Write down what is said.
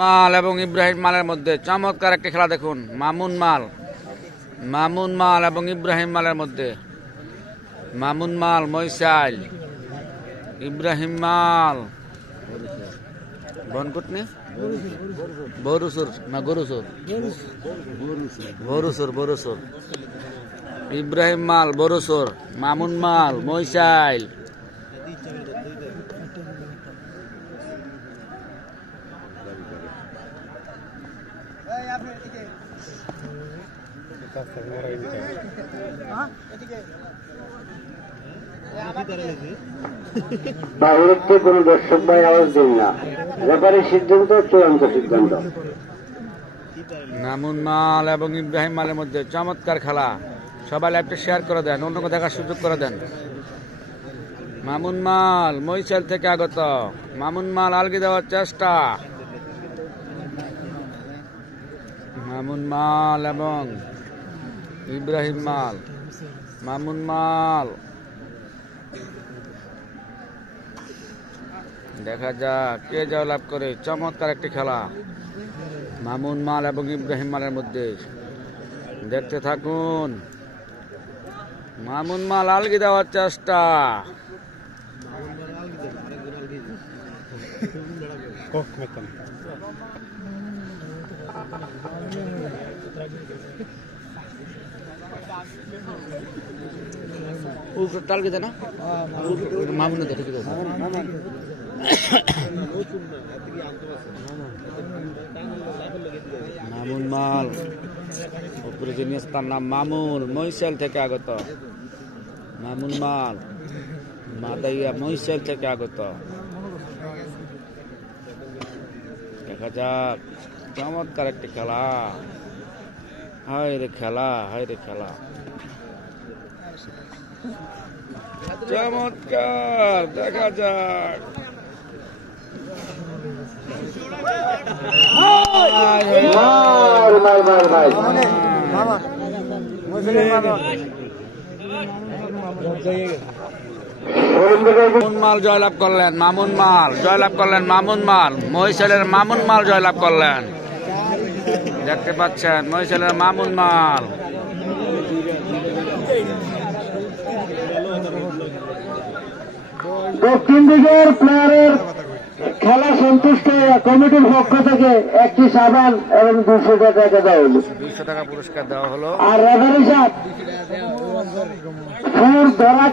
মাল এবং ইব্রাহিম মালের মধ্যে চমৎকার একটি খেলা দেখুন। মামুন মাল এবং ইব্রাহিম মালের মধ্যে। মামুন মাল মইসাইল, ইব্রাহিম মাল বনকুটনি বরুসুর না বরুসুর ইব্রাহিম মাল বরুসুর, মামুন মাল মইসাইল। বাহিরকে কোন দর্শক ভাই আওয়াজ দিন না, ব্যাপারের সিদ্ধান্ত চূড়ান্ত সিদ্ধান্ত। মামুন মাল এবং ইব্রাহিম মালের মধ্যে চমৎকার খেলা। সবাই লাইভটা শেয়ার করে দেন, অন্যকে দেখার সুযোগ করে দেন। মামুন মাল মইসাইল থেকে আগত। মামুন মাল আলগি দেওয়ার চেষ্টা। মামুন মাল এবং ইব্রাহিম মাল। মামুন মাল, দেখা যাক কে জয়লাভ করে। চমৎকার একটি খেলা মামুন মাল এবং ইব্রাহিম মালের মধ্যে। দেখতে থাকুন। মামুন মাল আলগি দেওয়ার চেষ্টা। টালগে দেয় না মামুনে দেখে মামুন মাল উপরে জিনিস, তার নাম মামুন, মইসাইল থেকে আগত। মামুন মাল মাদাইয়া মইসাইল থেকে আগত। দেখা যাক চমৎকার একটি খেলা। হায় রে খেলা, চমৎকার। দেখা যাক মামুন মাল জয়লাভ করলেন। মামুন মাল মহিষালের মামুন মাল জয়লাভ করলেন। দেখতে পাচ্ছেন মহিষালের মামুন মাল। দক্ষিণ দিকের প্লেয়ারের খেলা সন্তুষ্ট কমিটির পক্ষ থেকে একটি সাবান এবং 200 টাকা দেওয়া হলো। 200 টাকা পুরস্কার দেওয়া হলো। আর রেফারি সাহেব ধরা